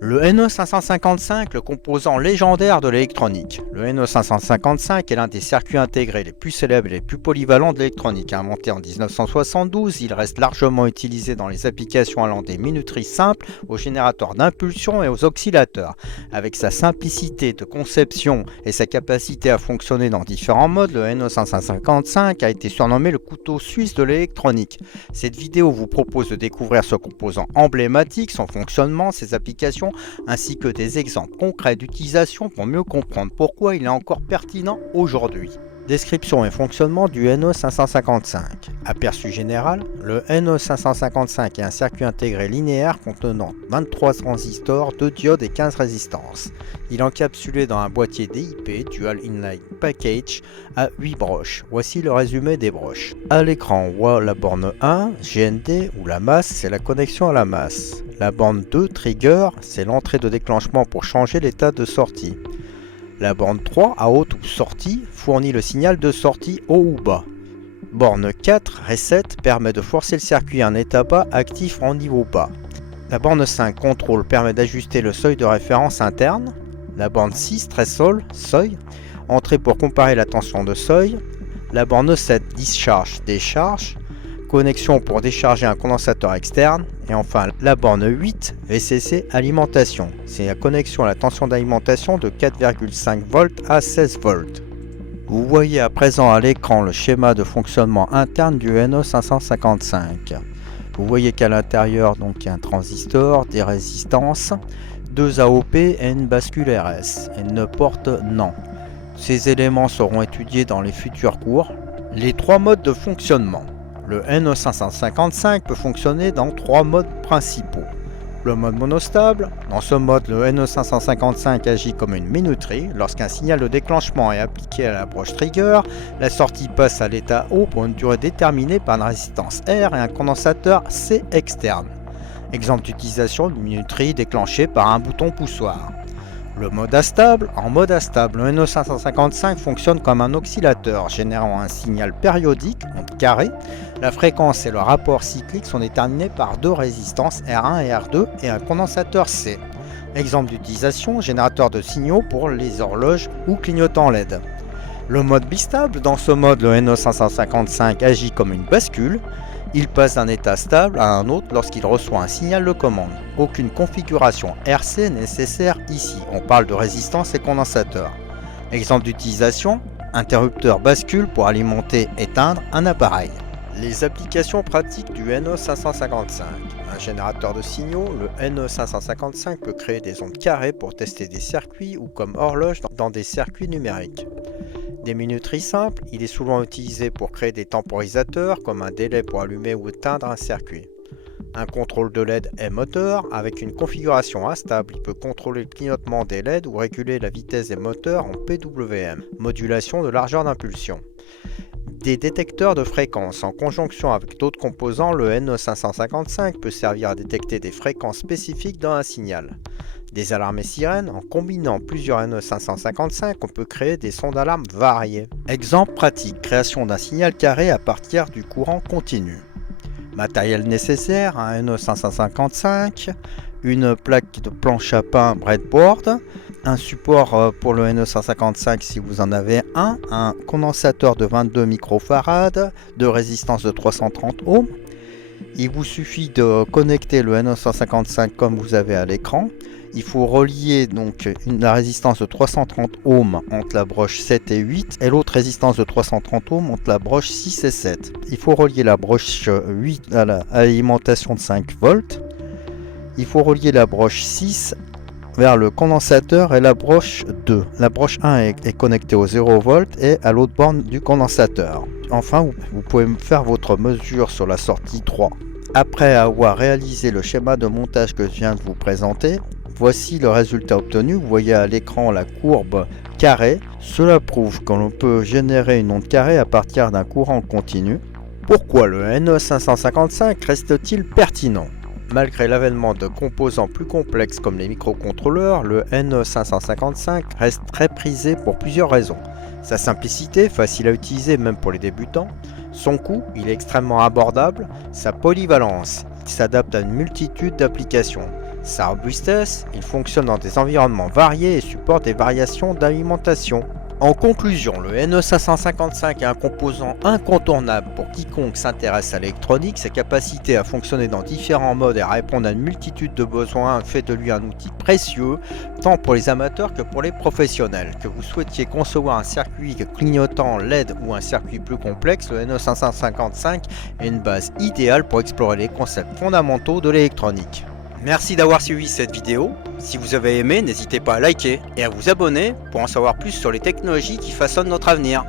Le NE555, le composant légendaire de l'électronique. Le NE555 est l'un des circuits intégrés les plus célèbres et les plus polyvalents de l'électronique. Inventé en 1972, il reste largement utilisé dans les applications allant des minuteries simples aux générateurs d'impulsion et aux oscillateurs. Avec sa simplicité de conception et sa capacité à fonctionner dans différents modes, le NE555 a été surnommé le couteau suisse de l'électronique. Cette vidéo vous propose de découvrir ce composant emblématique, son fonctionnement, ses applications, ainsi que des exemples concrets d'utilisation pour mieux comprendre pourquoi il est encore pertinent aujourd'hui. Description et fonctionnement du NE555. Aperçu général, le NE555 est un circuit intégré linéaire contenant 23 transistors, 2 diodes et 15 résistances. Il est encapsulé dans un boîtier DIP Dual Inline Package à 8 broches. Voici le résumé des broches. À l'écran, on voit la borne 1, GND, ou la masse, c'est la connexion à la masse. La borne 2, Trigger, c'est l'entrée de déclenchement pour changer l'état de sortie. La borne 3, à haute ou sortie, fournit le signal de sortie haut ou bas. Borne 4, Reset, permet de forcer le circuit à un état bas actif en niveau bas. La borne 5, Contrôle, permet d'ajuster le seuil de référence interne. La borne 6, Threshold, seuil, entrée pour comparer la tension de seuil. La borne 7, Discharge, décharge, connexion pour décharger un condensateur externe. Et enfin la borne 8, VCC, alimentation, c'est la connexion à la tension d'alimentation de 4,5 volts à 16 volts. Vous voyez à présent à l'écran le schéma de fonctionnement interne du NE555. Vous voyez qu'à l'intérieur donc il y a un transistor, des résistances, 2 AOP et une bascule RS, et une porte NAND. Ces éléments seront étudiés dans les futurs cours. Les 3 modes de fonctionnement. Le NE555 peut fonctionner dans 3 modes principaux. Le mode monostable, dans ce mode le NE555 agit comme une minuterie. Lorsqu'un signal de déclenchement est appliqué à la broche trigger, la sortie passe à l'état haut pour une durée déterminée par une résistance R et un condensateur C externe. Exemple d'utilisation d'une minuterie déclenchée par un bouton poussoir. Le mode astable, en mode astable, le NE555 fonctionne comme un oscillateur, générant un signal périodique, en carré. La fréquence et le rapport cyclique sont déterminés par 2 résistances R1 et R2 et un condensateur C. Exemple d'utilisation, générateur de signaux pour les horloges ou clignotants LED. Le mode bistable, dans ce mode le NE555 agit comme une bascule. Il passe d'un état stable à un autre lorsqu'il reçoit un signal de commande. Aucune configuration RC nécessaire ici, on parle de résistance et condensateur. Exemple d'utilisation, interrupteur bascule pour alimenter éteindre un appareil. Les applications pratiques du NE555. Un générateur de signaux, le NE555 peut créer des ondes carrées pour tester des circuits ou comme horloge dans des circuits numériques. Des minuteries simples, il est souvent utilisé pour créer des temporisateurs comme un délai pour allumer ou éteindre un circuit. Un contrôle de LED est moteur, avec une configuration instable, il peut contrôler le clignotement des LED ou réguler la vitesse des moteurs en PWM, modulation de largeur d'impulsion. Des détecteurs de fréquences. En conjonction avec d'autres composants, le NE555 peut servir à détecter des fréquences spécifiques dans un signal. Des alarmes et sirènes, en combinant plusieurs NE555, on peut créer des sons d'alarme variés. Exemple pratique, création d'un signal carré à partir du courant continu. Matériel nécessaire, un NE555, une plaque de planche à pain breadboard, un support pour le NE555 si vous en avez un condensateur de 22 microfarad, de résistance de 330 ohms. Il vous suffit de connecter le NE555 comme vous avez à l'écran. Il faut relier donc la résistance de 330 ohms entre la broche 7 et 8 et l'autre résistance de 330 ohms entre la broche 6 et 7. Il faut relier la broche 8 à l'alimentation de 5 volts. Il faut relier la broche 6 vers le condensateur et la broche 2. La broche 1 est connectée au 0 volts et à l'autre borne du condensateur. Enfin, vous pouvez faire votre mesure sur la sortie 3. Après avoir réalisé le schéma de montage que je viens de vous présenter, voici le résultat obtenu. Vous voyez à l'écran la courbe carrée. Cela prouve que l'on peut générer une onde carrée à partir d'un courant continu. Pourquoi le NE555 reste-t-il pertinent ? Malgré l'avènement de composants plus complexes comme les microcontrôleurs, le NE555 reste très prisé pour plusieurs raisons. Sa simplicité, facile à utiliser même pour les débutants, son coût, il est extrêmement abordable, sa polyvalence, il s'adapte à une multitude d'applications, Sa robustesse, il fonctionne dans des environnements variés et supporte des variations d'alimentation. En conclusion, le NE555 est un composant incontournable pour quiconque s'intéresse à l'électronique. Ses capacités à fonctionner dans différents modes et à répondre à une multitude de besoins fait de lui un outil précieux, tant pour les amateurs que pour les professionnels. Que vous souhaitiez concevoir un circuit clignotant LED ou un circuit plus complexe, le NE555 est une base idéale pour explorer les concepts fondamentaux de l'électronique. Merci d'avoir suivi cette vidéo. Si vous avez aimé, n'hésitez pas à liker et à vous abonner pour en savoir plus sur les technologies qui façonnent notre avenir.